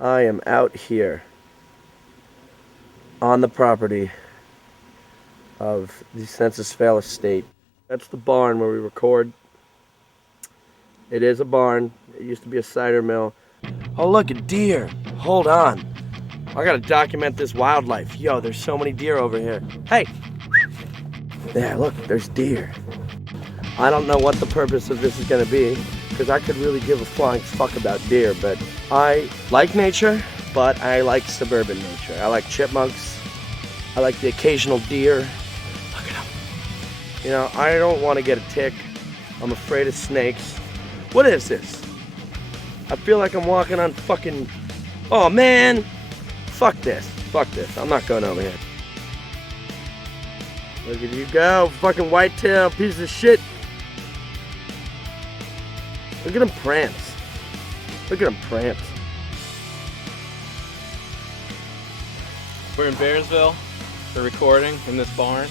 I am out here on the property of the Census Fail estate. That's the barn where we record. It is a barn. It used to be a cider mill. Oh, look, a deer. Hold on. I gotta document this wildlife. Yo, there's so many deer over here. Hey! There, look, there's deer. I don't know what the purpose of this is gonna be, because I could really give a flying fuck about deer, but I like nature, but I like suburban nature. I like chipmunks. I like the occasional deer. Look at them. You know, I don't want to get a tick. I'm afraid of snakes. What is this? I feel like I'm walking on fucking... Oh, man! Fuck this. Fuck this. I'm not going over here. Look at you go, fucking whitetail piece of shit. Look at him prance. Look at him prance. We're in Bearsville. We're recording in this barn,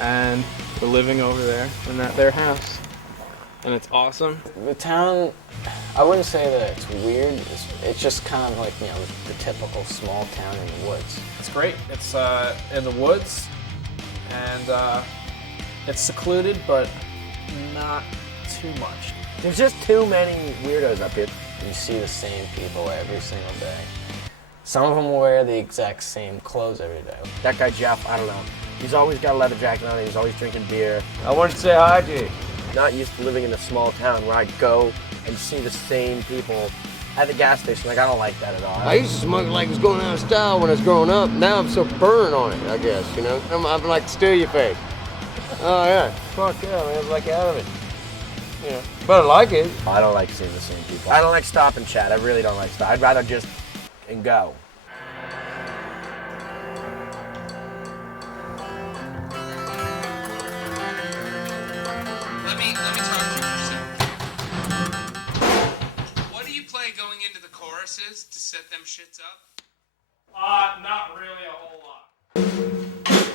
and we're living over there in their house, and it's awesome. The town, I wouldn't say that it's weird. It's just kind of like, you know, the typical small town in the woods. It's great. It's in the woods, and it's secluded, but not too much. There's just too many weirdos up here. You see the same people every single day. Some of them wear the exact same clothes every day. That guy Jeff, I don't know. He's always got a leather jacket on. He's always drinking beer. I wanted to say hi to you. Not used to living in a small town where I go and see the same people at the gas station. Like, I don't like that at all. I used to smoke like it was going out of style when I was growing up. Now I'm so burned on it, I guess, you know? I'm like, steal your face. Oh, yeah. Fuck yeah, man. I'm like out of it. You know, but I like it. I don't like seeing the same people. I don't like stop and chat. I really don't like stop. I'd rather just and go. Let me talk to you for a second. What do you play going into the choruses to set them shits up? Not really a whole lot. I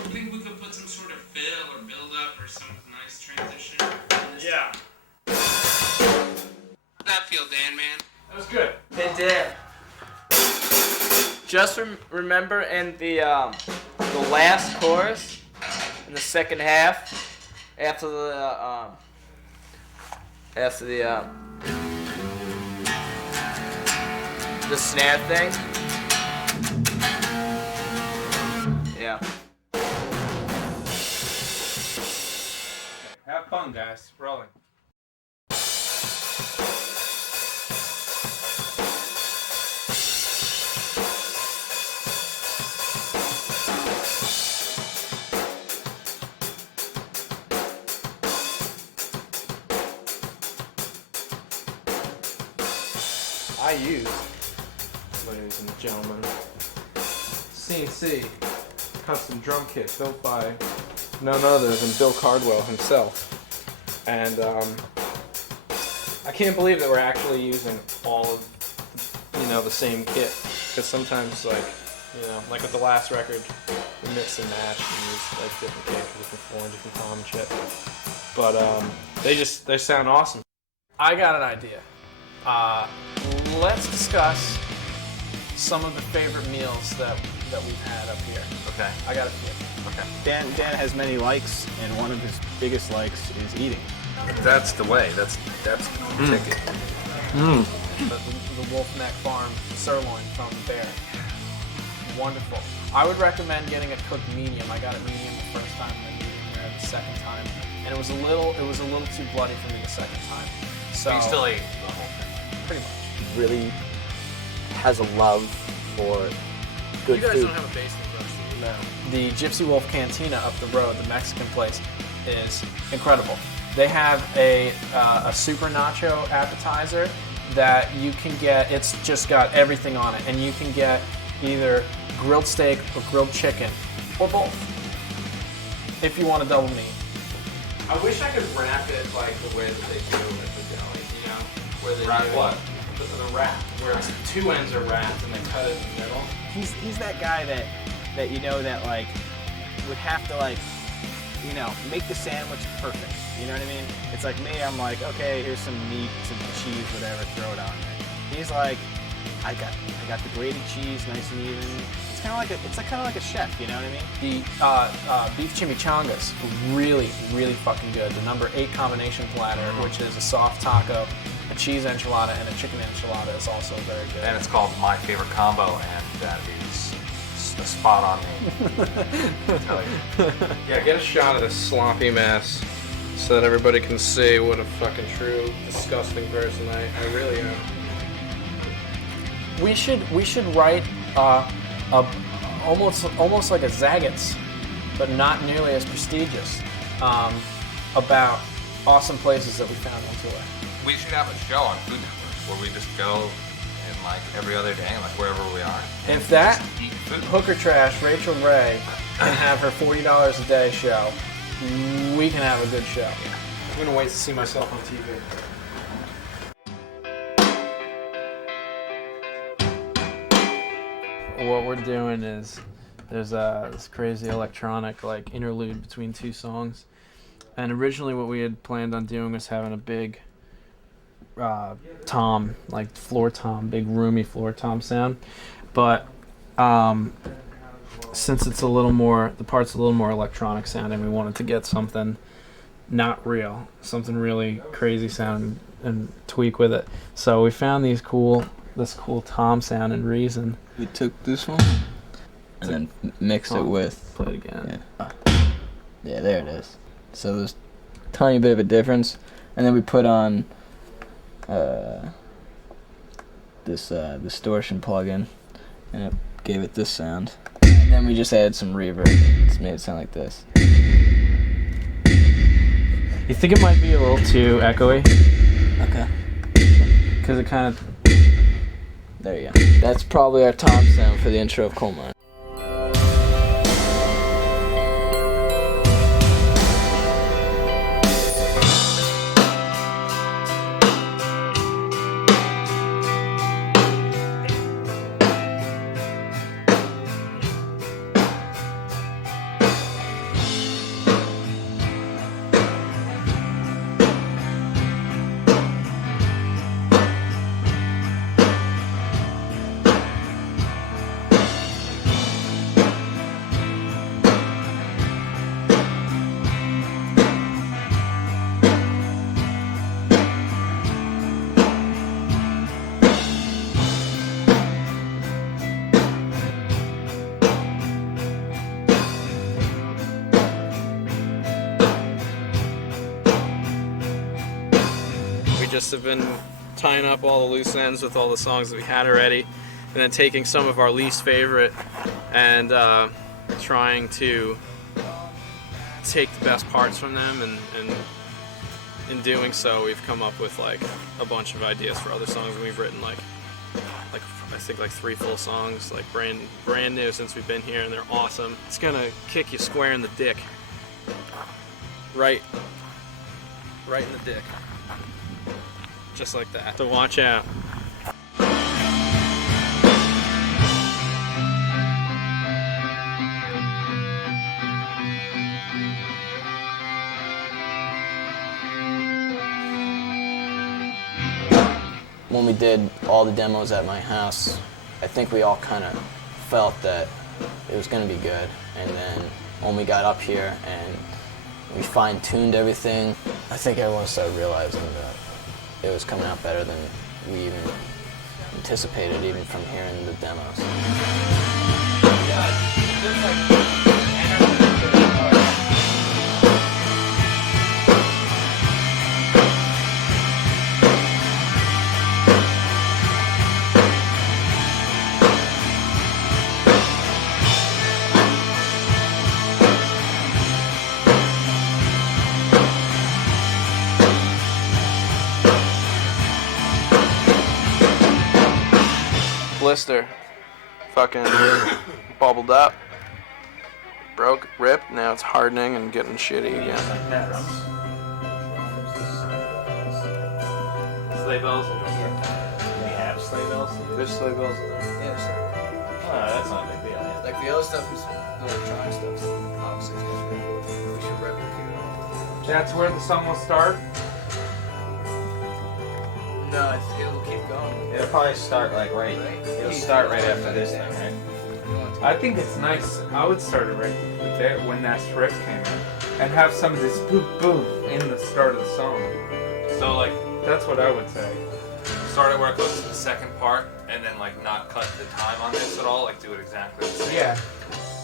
think we could put some sort of fill or build up or some nice transition. Yeah, How'd that feel, Dan, man? that was good. Hey Dan, just remember in the last chorus, in the second half, after the snare thing. Yeah. Have fun, guys. Rolling. I use, ladies and gentlemen, CNC custom drum kit built by none other than Bill Cardwell himself. And I can't believe that we're actually using all of, the same kit. Because sometimes, like with the last record, we mix and match and use like different kit, different form, different tom and shit. But they sound awesome. I got an idea. Let's discuss some of the favorite meals that we've had up here. Okay. I got a few. Okay. Dan has many likes, and one of his biggest likes is eating. That's the way. That's the ticket. The Wolf Neck Farm sirloin from Bear. Wonderful. I would recommend getting it cooked medium. I got it medium the first time, and then medium rare the second time, and it was a little too bloody for me the second time. So You still ate the whole thing. pretty much. Really has a love for good You guys food. don't have a basement roast, do you? No. The Gypsy Wolf Cantina up the road, the Mexican place, is incredible. They have a super nacho appetizer that you can get. It's just got everything on it, and you can get either grilled steak or grilled chicken, or both, if you want a double meat. I wish I could wrap it like the way that they do with the deli, where they Wrap do what? The wrap, where it's two ends are wrapped and they cut it in the middle. He's that guy that that like would have to make the sandwich perfect. You know what I mean? It's like me, I'm like, okay, here's some meat, some cheese, whatever, throw it on there. He's like, I got the grated cheese, nice and even. It's kind of like a chef, you know what I mean? The beef chimichangas, really, really fucking good. The number 8 combination platter, which is a soft taco, a cheese enchilada, and a chicken enchilada, is also very good. And it's called My Favorite Combo, and that is a spot on me. I tell you. Yeah, get a shot of this sloppy mess so that everybody can see what a fucking true disgusting person I really am. We should write almost like a Zagat's, but not nearly as prestigious, about awesome places that we found on tour. We should have a show on Food Network where we just go and like every other day, like wherever we are. If that eat food. hooker trash Rachel Gray can have her $40 a day show, we can have a good show. I'm gonna wait to see myself on TV. What we're doing is there's this crazy electronic like interlude between 2 songs, and originally what we had planned on doing was having a big tom, like floor tom, big roomy floor tom sound, but since it's the part's a little more electronic sounding, we wanted to get something not real, something really crazy sound and tweak with it. So we found this cool tom sound in Reason. We took this one and then mixed it with. Play it again. Yeah, there it is. So there's a tiny bit of a difference, and then we put on this distortion plugin, and it gave it this sound. And then we just added some reverb. It's made it sound like this. You think it might be a little too echoey? Okay. Because it kind of. There you go. That's probably our tom sound for the intro of Coal Mine. Just have been tying up all the loose ends with all the songs that we had already, and then taking some of our least favorite and trying to take the best parts from them, and in doing so we've come up with like a bunch of ideas for other songs, and we've written like I think like 3 full songs, like brand new since we've been here, and they're awesome. It's gonna kick you square in the dick. Right in the dick. Just like that. So watch out. When we did all the demos at my house, I think we all kind of felt that it was going to be good. And then when we got up here and we fine-tuned everything, I think everyone started realizing that it was coming out better than we even anticipated, even from hearing the demos. Blister, fucking bubbled up, broke, ripped. Now it's hardening and getting shitty again. Sleigh bells. We have sleigh bells. There's sleigh bells in there. Yeah, so. Oh, that's not a big deal. Yeah. Like the other stuff is the electronic stuff. Obviously, it's good. We should replicate it all. That's where the song will start. No, it'll keep going. It'll probably start like it'll start right after this thing, right? I think it's nice. I would start it right there when that riff came in, and have some of this boom boom in the start of the song. So like, That's what I would say. start it where it goes to the second part, and then like not cut the time on this at all. Like do it exactly the same. Yeah,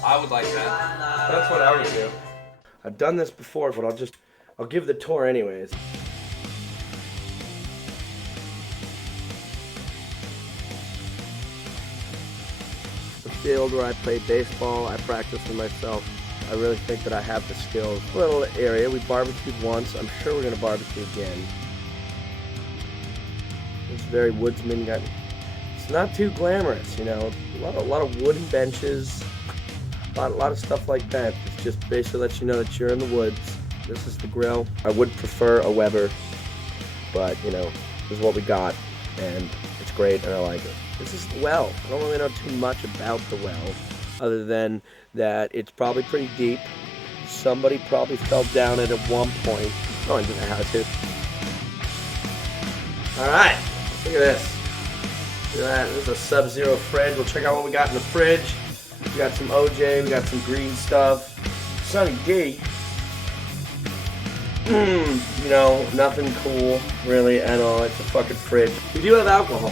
I would like that. that's what I would do. I've done this before, but I'll give the tour anyways. The field where I played baseball, I practiced with myself. I really think that I have the skills. Little area, we barbecued once. I'm sure we're gonna barbecue again. It's very woodsman. It's not too glamorous, you know. A lot of wooden benches, a lot of stuff like that. It's just basically lets you know that you're in the woods. This is the grill. I would prefer a Weber, but you know, this is what we got, and it's great, and I like it. This is the well. I don't really know too much about the well, other than that it's probably pretty deep. Somebody probably fell down it at one point. Oh, I didn't know how to. All right, look at this. Look at that. This is a Sub-Zero fridge. We'll check out what we got in the fridge. We got some OJ. We got some green stuff. Sunny D. You know, nothing cool really at all. It's a fucking fridge. We do have alcohol.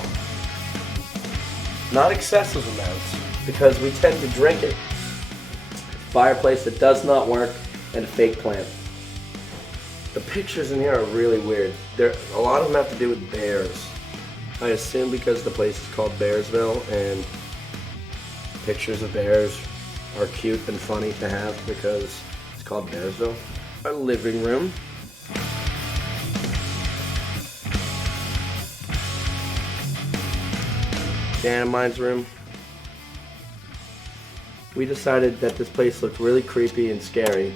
Not excessive amounts, because we tend to drink it. Fireplace that does not work, and a fake plant. The pictures in here are really weird. A lot of them have to do with bears. I assume because the place is called Bearsville, and pictures of bears are cute and funny to have because it's called Bearsville. Our living room. Dan and mine's room. We decided that this place looked really creepy and scary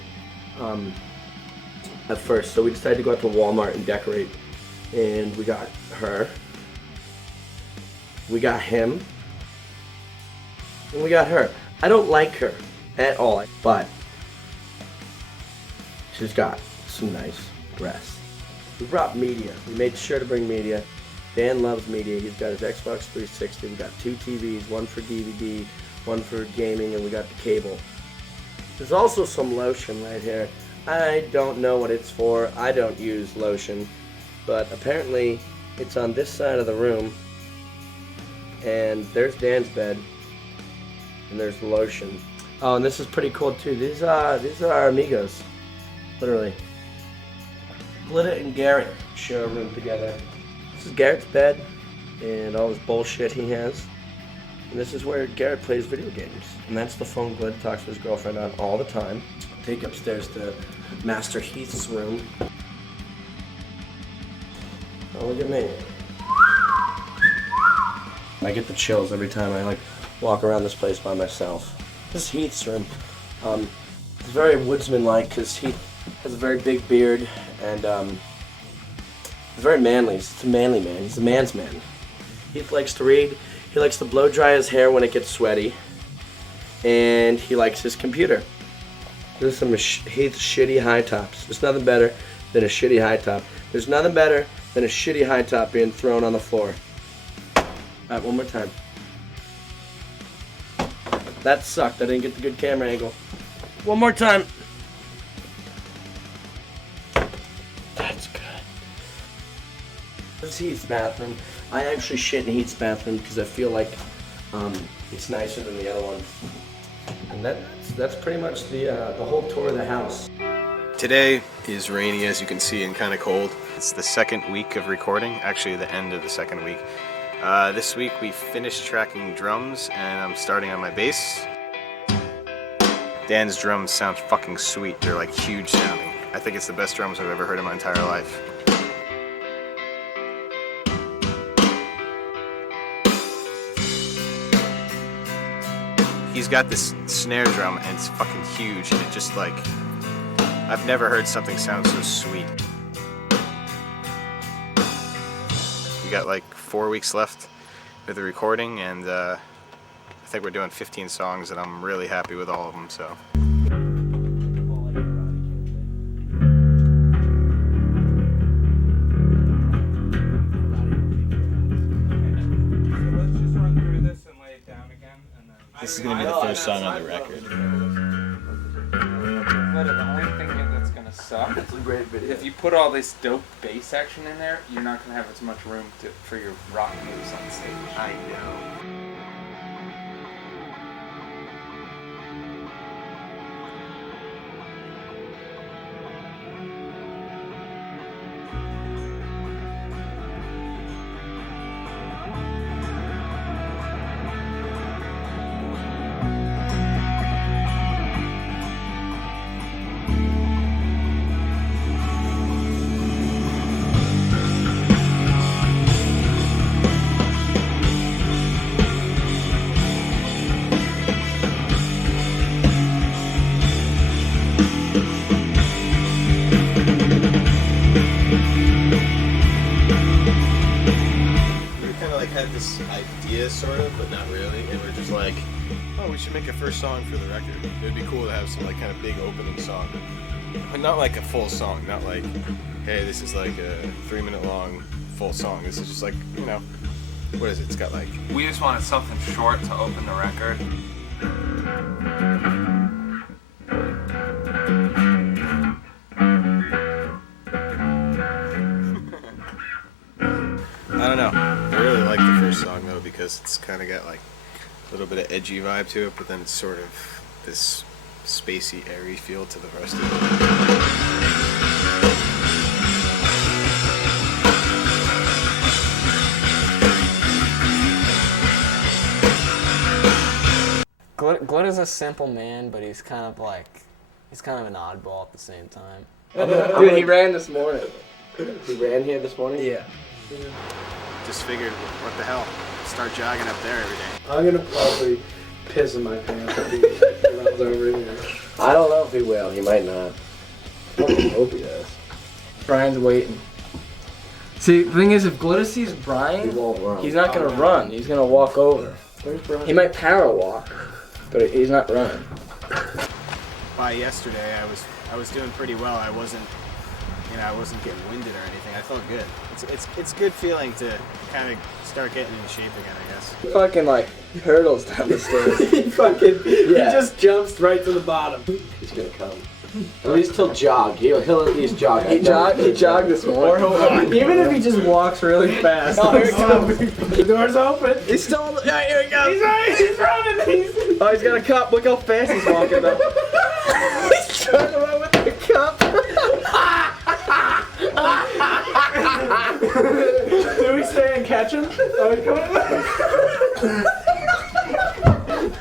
at first, so we decided to go out to Walmart and decorate. And we got her, we got him, and we got her. I don't like her at all, but she's got some nice breasts. We brought media. We made sure to bring media. Dan loves media. He's got his Xbox 360. We got 2 TVs, one for DVD, one for gaming, and we got the cable. There's also some lotion right here. I don't know what it's for. I don't use lotion, but apparently it's on this side of the room. And there's Dan's bed, and there's the lotion. Oh, and this is pretty cool too. These are our amigos, literally. Glitta and Garrett share a room together. This is Garrett's bed and all this bullshit he has. And this is where Garrett plays video games. And that's the phone Glitta talks to his girlfriend on all the time. Take upstairs to Master Heath's room. Oh, look at me. I get the chills every time I walk around this place by myself. This is Heath's room. It's very woodsman-like because Heath has a very big beard and he's very manly. He's a manly man. He's a man's man. Heath likes to read. He likes to blow dry his hair when it gets sweaty. And he likes his computer. There's some Heath's shitty high tops. There's nothing better than a shitty high top. There's nothing better than a shitty high top being thrown on the floor. Alright, one more time. That sucked. I didn't get the good camera angle. One more time. That's good. This is Heath's bathroom. I actually shit in Heath's bathroom because I feel like it's nicer than the other one. And that's pretty much the whole tour of the house. Today is rainy, as you can see, and kind of cold. It's the second week of recording, actually the end of the second week. This week we finished tracking drums, and I'm starting on my bass. Dan's drums sound fucking sweet. They're like huge sounding. I think it's the best drums I've ever heard in my entire life. He's got this snare drum and it's fucking huge, and it just like, I've never heard something sound so sweet. We got like 4 weeks left with the recording, and I think we're doing 15 songs, and I'm really happy with all of them, so. This is gonna be the first song on the record. But the only thing that's gonna suck. It's a great video. If you put all this dope bass action in there, you're not gonna have as much room for your rock moves on stage. I know. Had this idea sort of, but not really, and we're just like, oh, we should make a first song for the record. It would be cool to have some like kind of big opening song, but not like a full song, not like, hey, this is like a 3-minute long full song. This is just like, you know, what is it? It's got like, We just wanted something short to open the record. I don't know. I really like the first song though because it's kind of got like a little bit of edgy vibe to it, but then it's sort of this spacey, airy feel to the rest of it. Glitter's a simple man, but he's kind of an oddball at the same time. Dude, he ran this morning. He ran here this morning? Yeah. Just figured, what the hell? Start jogging up there every day. I'm gonna probably piss in my pants if he runs over here. I don't know if he will. He might not. I hope he does. Brian's waiting. See, the thing is, if Glitter sees He Brian, won't run. he's not gonna run. He's gonna walk over. Where's Brian? He might power walk, but he's not running. By yesterday, I was doing pretty well. I wasn't getting winded or anything. I felt good. It's good feeling to kind of start getting in shape again, I guess. He fucking hurdles down the stairs. He just jumps right to the bottom. He's gonna come. At least he'll jog. He'll at least jog. He jogged this morning. Even if he just walks really fast. Oh, here he comes. The door's open. He's still. Yeah, here he goes. He's running. Oh, he's got a cup. Look how fast he's walking though. He's turning around with the cup. Do we stay and catch him? Are we coming?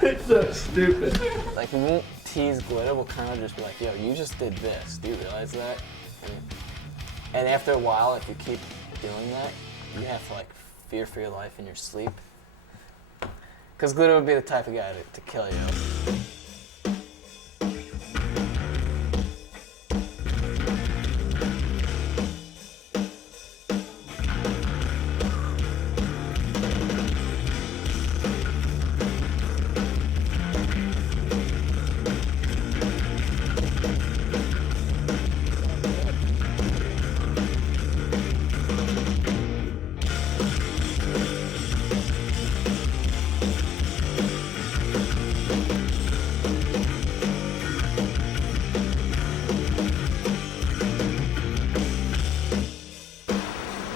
It's so stupid. Like, we won't tease Glitter, we'll kind of just be like, yo, you just did this. Do you realize that? And after a while, if you keep doing that, you have to fear for your life in your sleep. Because Glitter would be the type of guy to kill you.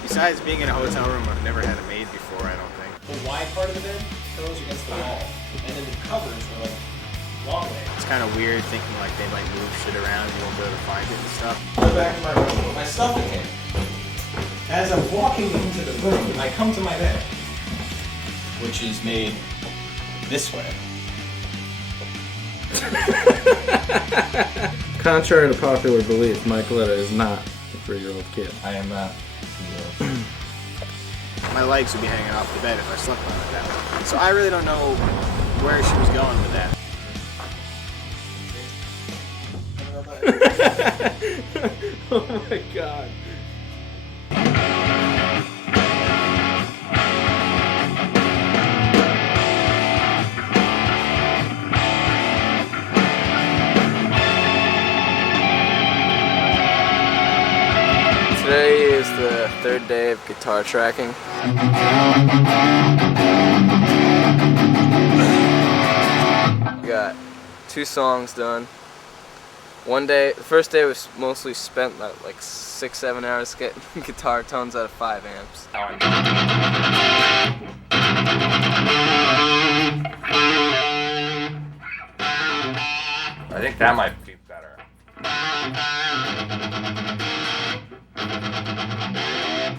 Besides being in a hotel room, I've never had a maid before, I don't think. The wide part of the bed curls against the wall, and then the covers are long way. It's kind of weird thinking they might move shit around and you won't be able to find it and stuff. Go back to my room, put my stuff in it. As I'm walking into the room, I come to my bed, which is made this way. Contrary to popular belief, Mike Glitter is not a 3-year-old kid. I am not. My legs would be hanging off the bed if I slept on it that way. So I really don't know where she was going with that. Oh my god. Today is the third day of guitar tracking. 2 songs done. One day, the first day was mostly spent like 6-7 hours getting guitar tones out of 5 amps. I think that might be better.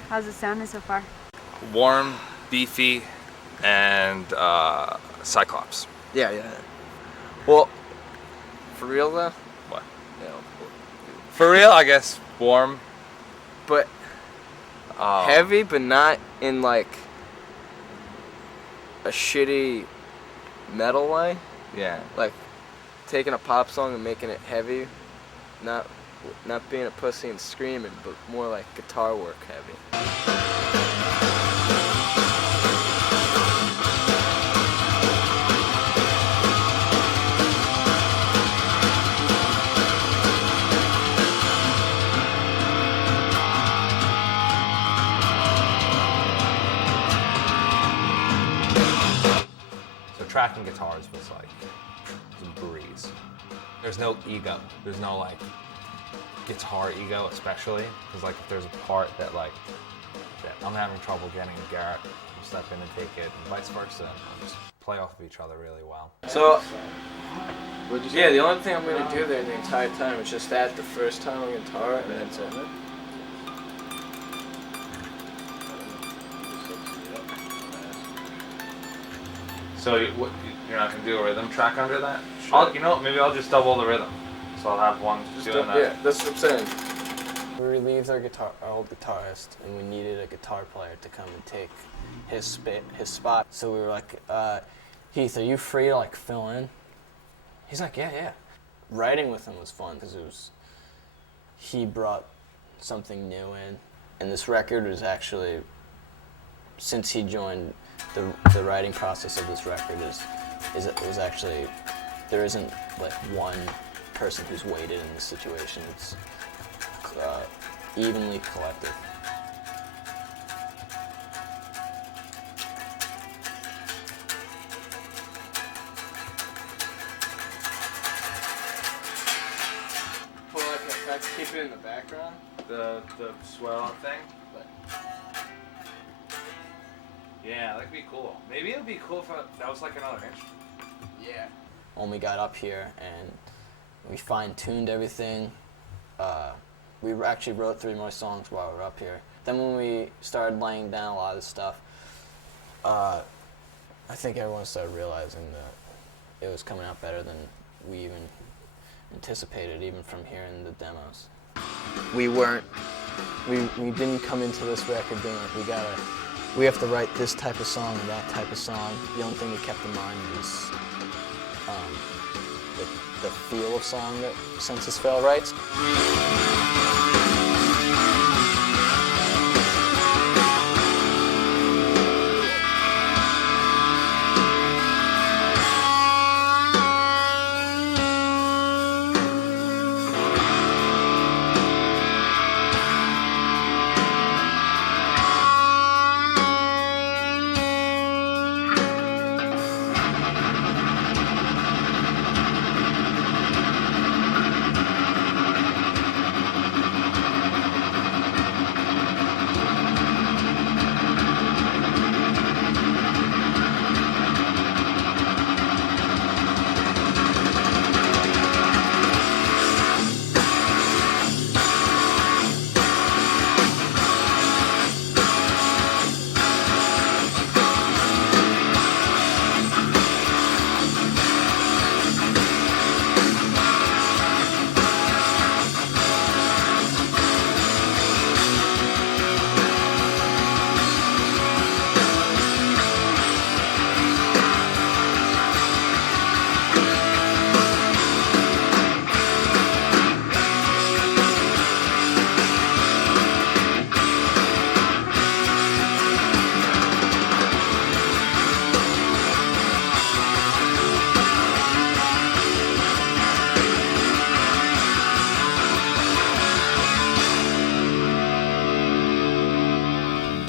How's it sounding so far? Warm, beefy, and Cyclops. Yeah. Well, for real though? What? Yeah. For real, I guess warm. But heavy, but not in like a shitty metal way. Yeah. Like taking a pop song and making it heavy, not being a pussy and screaming, but more like guitar work heavy. So tracking guitars was like a breeze. There's no ego. There's no like guitar ego, especially because like if there's a part that I'm having trouble getting, Garrett will step in and take it, and vice versa. We'll just play off of each other really well. So, yeah, the only thing I'm gonna do there the entire time is just add the first time on guitar, and that's it. So you're not gonna do a rhythm track under that? Sure. Maybe I'll just double the rhythm. So I'll have one doing that. Yeah, that's what I'm saying. We relieved our old guitarist, and we needed a guitar player to come and take his spot. So we were like, Heath, are you free to like fill in? He's like, yeah. Writing with him was fun because he brought something new in, and this record was actually, since he joined, the writing process of this record was actually, there isn't like one person who's weighted in this situation. It's evenly collective. Well, like if I keep it in the background. The swell thing? Yeah, that'd be cool. Maybe it'd be cool if that was like another instrument. Yeah. When we got up here and we fine-tuned everything, we actually wrote 3 more songs while we were up here. Then when we started laying down a lot of this stuff, I think everyone started realizing that it was coming out better than we even anticipated, even from hearing the demos. We didn't come into this record being like, we have to write this type of song and that type of song. The only thing we kept in mind was the feel of song that Census Fail writes.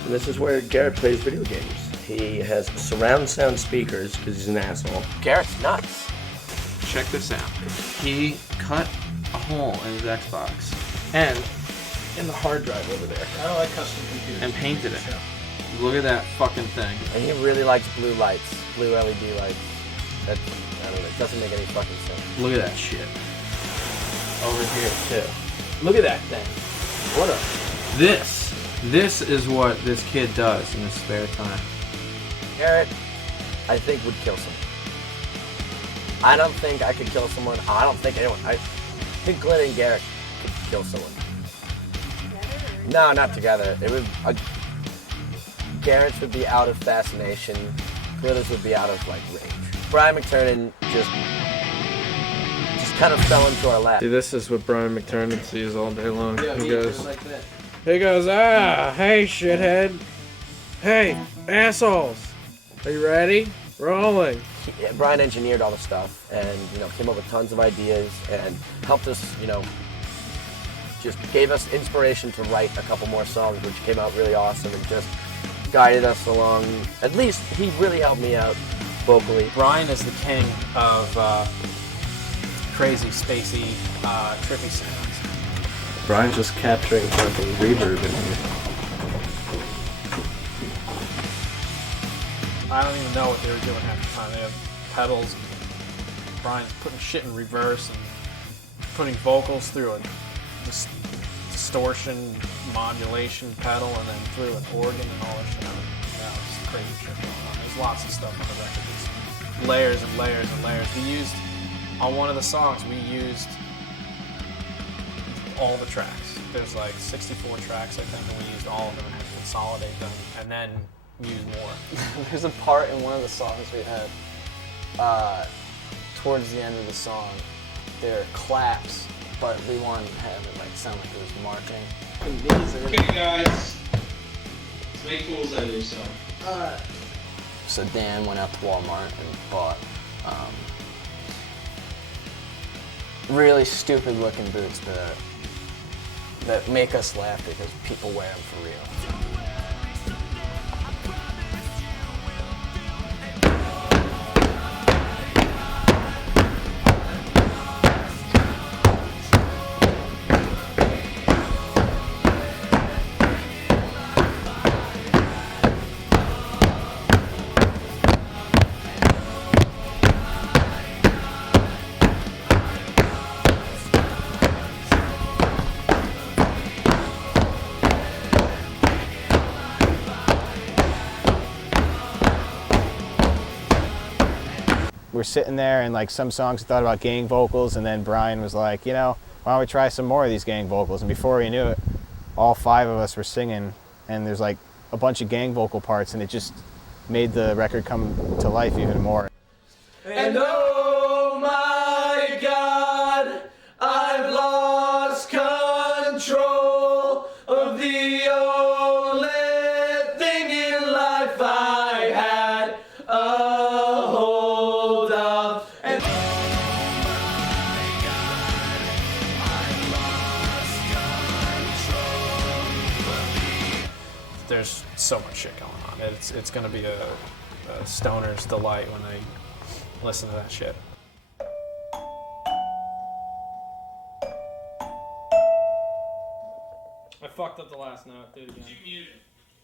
This is where Garrett plays video games. He has surround sound speakers because he's an asshole. Garrett's nuts. check this out. He cut a hole in his Xbox and in the hard drive over there. I don't like custom computers. And painted it. Look at that fucking thing. And he really likes blue lights, blue LED lights. That's, I don't know, it doesn't make any fucking sense. Look at that shit. Over here too. Look at that thing. What a... This is what this kid does in his spare time. Garrett, I think would kill someone. I don't think I could kill someone. I don't think anyone. I think Glenn and Garrett could kill someone. No, not together. It would. Garrett's would be out of fascination. Glitter's would be out of like rage. Brian McTernan just kind of fell into our lap. See, this is what Brian McTernan sees all day long. Yeah, he me goes, too, like that. hey shithead, hey assholes, are you ready? Rolling. Brian engineered all the stuff and, you know, came up with tons of ideas and helped us, you know, just gave us inspiration to write a couple more songs, which came out really awesome and just guided us along. At least he really helped me out vocally. Brian is the king of crazy, spacey, trippy sounds. Brian's just capturing fucking reverb in here. I don't even know what they were doing half the time. They have pedals. And Brian's putting shit in reverse and putting vocals through a distortion modulation pedal and then through an organ and all that shit. Yeah, it's crazy shit going on. There's lots of stuff on the record. There's layers and layers and layers. We used, on one of the songs, we used all the tracks. There's like 64 tracks, I think, and we used all of them and had to consolidate them and then use more. There's a part in one of the songs we had, towards the end of the song, there are claps, but we wanted to have it like sound like it was marching. Okay, guys. Let's make fools out of yourself. So Dan went out to Walmart and bought really stupid looking boots that make us laugh because people wear them for real. We're sitting there and like some songs we thought about gang vocals, and then Brian was like, you know, why don't we try some more of these gang vocals? And before we knew it, all 5 of us were singing, and there's like a bunch of gang vocal parts, and it just made the record come to life even more. And oh my God, I've lost control of the only thing in life I had a hold of. And There's so much shit going on. It's gonna be a stoner's delight when they listen to that shit. I fucked up the last note. Do it again.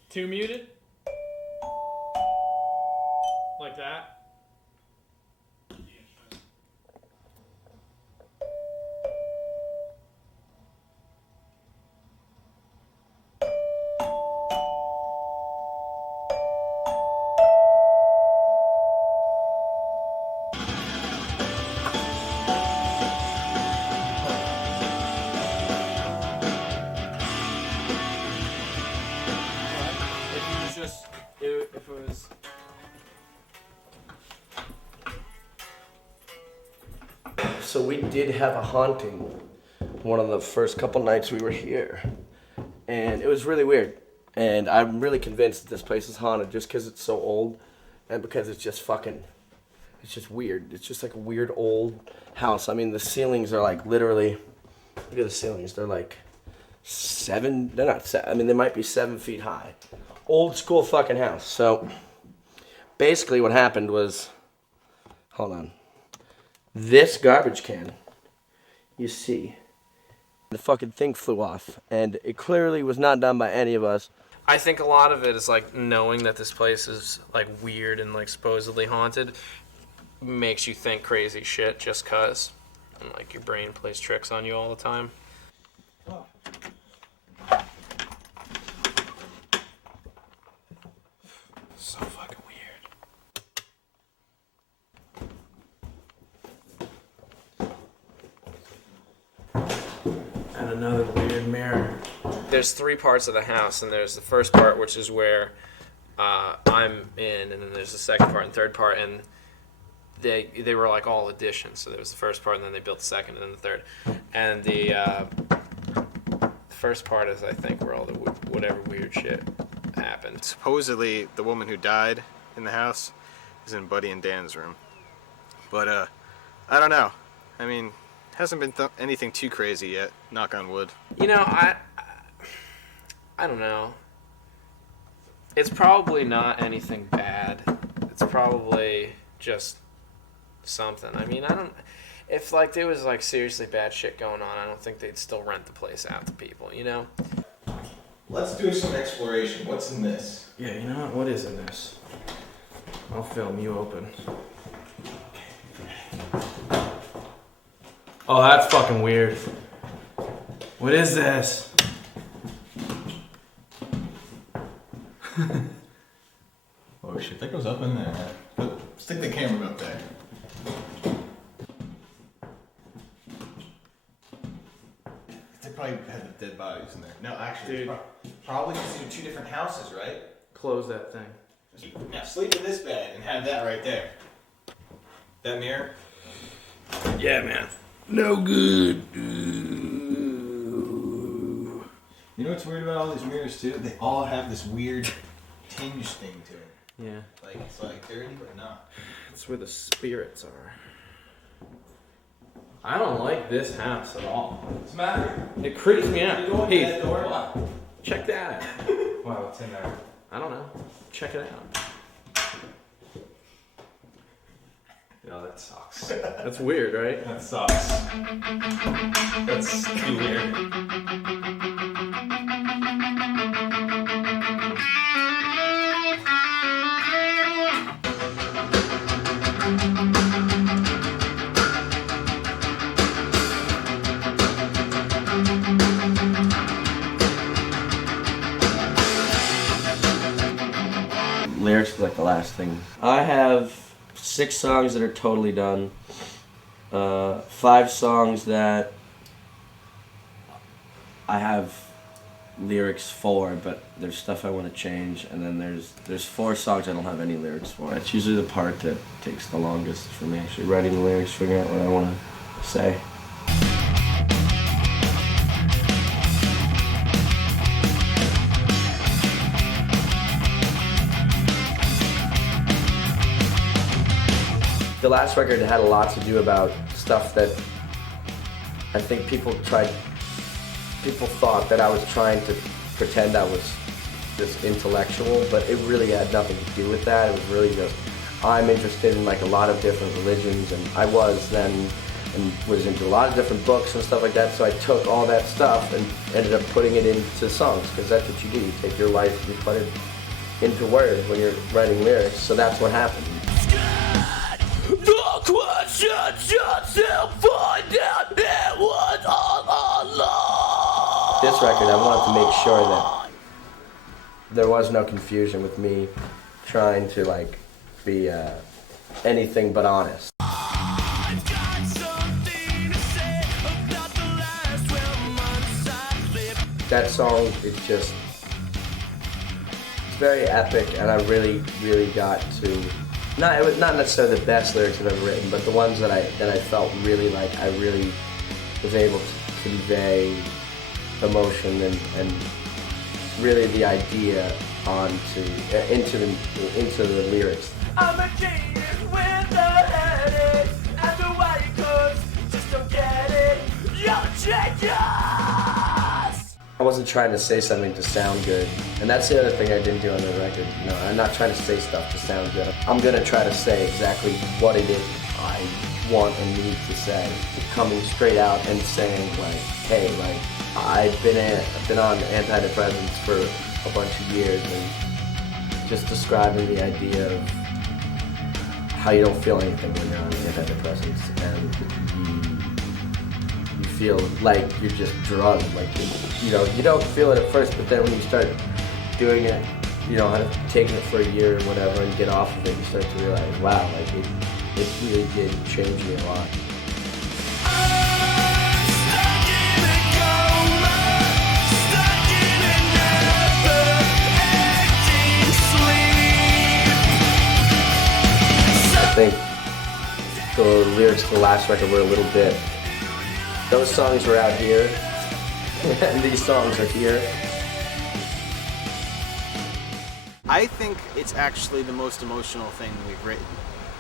Too muted? Like that? If it was so we did have a haunting one of the first couple nights we were here, and it was really weird. And I'm really convinced that this place is haunted just because it's so old, and because it's just fucking, it's just weird. It's just like a weird old house. I mean, the ceilings are like literally, look at the ceilings. They're like they're not 7, I mean, they might be 7 feet high. Old school fucking house. So basically what happened was, hold on. this garbage can, you see, the fucking thing flew off, and it clearly was not done by any of us. I think a lot of it is like knowing that this place is like weird and like supposedly haunted makes you think crazy shit just cause, and like your brain plays tricks on you all the time. So fucking weird. And another weird mirror. There's 3 parts of the house, and there's the first part, which is where I'm in, and then there's the second part and third part, and they were like all additions. So there was the first part, and then they built the second, and then the third. And the first part is, I think, where all the whatever weird shit happened. Supposedly, the woman who died in the house is in Buddy and Dan's room. But, I don't know. I mean, hasn't been anything too crazy yet, knock on wood. You know, I don't know. It's probably not anything bad. It's probably just something. I mean, if like there was like seriously bad shit going on, I don't think they'd still rent the place out to people, you know? Let's do some exploration. What's in this? Yeah, you know what is in this? I'll film you open. Oh, that's fucking weird. What is this? Oh shit, that goes up in there. Stick the camera up there. They probably had the dead bodies in there. No, actually, Dude. probably because these are 2 different houses, right? Close that thing. Now sleep in this bed and have that right there. That mirror? Yeah, man. No good. You know what's weird about all these mirrors too? They all have this weird tinge thing to them. Yeah. Like it's like dirty but not. That's where the spirits are. I don't like this house at all. What's the matter? It creeps me out. You go in Hey, that door? What? check that out. Wow, what's in there? I don't know. Check it out. No, that sucks. That's weird, right? That sucks. That's too weird. Lyrics is like the last thing. I have 6 songs that are totally done. 5 songs that I have lyrics for, but there's stuff I want to change, and then there's 4 songs I don't have any lyrics for. It's usually the part that takes the longest for me, actually writing the lyrics, figuring out what I want to say. The last record had a lot to do about stuff that I think people thought that I was trying to pretend I was this intellectual, but it really had nothing to do with that. It was really just, I'm interested in like a lot of different religions, and I was then, and was into a lot of different books and stuff like that, so I took all that stuff and ended up putting it into songs, because that's what you do. You take your life and you put it into words when you're writing lyrics, so that's what happened. The questions yourself, find out it was all along. This record, I wanted to make sure that there was no confusion with me trying to like be anything but honest. That song is just, it's very epic, and I really, really got to, it was not necessarily the best lyrics I've ever written, but the ones that I felt really like I really was able to convey emotion and really the idea into the lyrics. I'm a genius with a headache. After why you could just don't get it. You're a genius. I wasn't trying to say something to sound good, and that's the other thing I didn't do on the record. I'm not trying to say stuff to sound good. I'm gonna try to say exactly what it is I want and need to say. Coming straight out and saying like, hey, like I've been on antidepressants for a bunch of years, and just describing the idea of how you don't feel anything when you're on antidepressants, and you feel like you're just drugged. Like, you know, you don't feel it at first, but then when you start doing it, you know, taking it for a year or whatever, and get off of it, you start to realize, wow, like it really did change me a lot. I think the lyrics to the last record were a little bit, those songs were out here, and these songs are here. I think it's actually the most emotional thing we've written.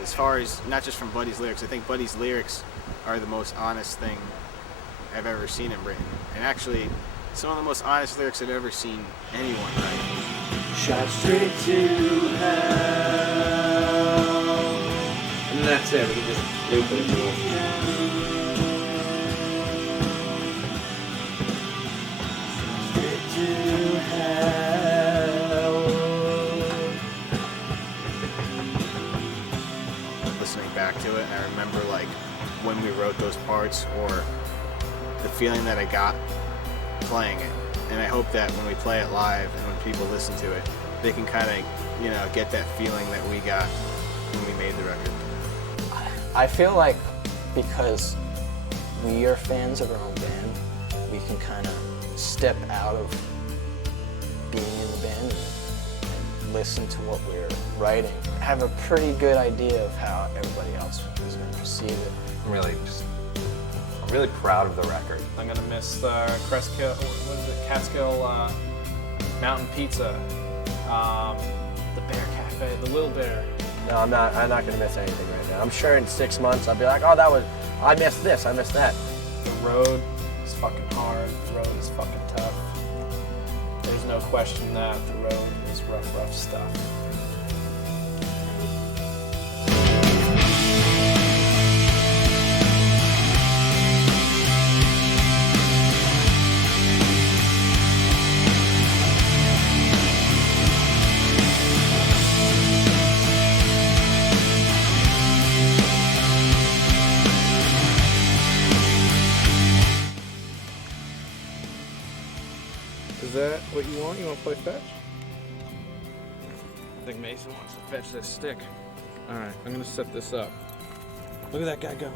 As far as, not just from Buddy's lyrics, I think Buddy's lyrics are the most honest thing I've ever seen him written. And actually, some of the most honest lyrics I've ever seen anyone write. Shot straight to hell. And that's it, we can just loop it if you want. Straight to hell. Listening back to it, and I remember like when we wrote those parts, or the feeling that I got playing it. And I hope that when we play it live and when people listen to it, they can kind of, you know, get that feeling that we got when we made the record. I feel like because we are fans of our own band, we can kind of step out of being in the band and listen to what we're writing. Have a pretty good idea of how everybody else is going to perceive it. I'm really proud of the record. I'm gonna miss the Catskill, what is it? Catskill Mountain Pizza, the Bear Cafe, the Little Bear. No, I'm not gonna miss anything right now. I'm sure in 6 months I'll be like, oh, I missed this, I missed that. The road is fucking hard. The road is fucking tough. There's no question that the road is rough stuff. Is that what you want? You want to play fetch? I think Mason wants to fetch this stick. All right, I'm gonna set this up. Look at that guy go.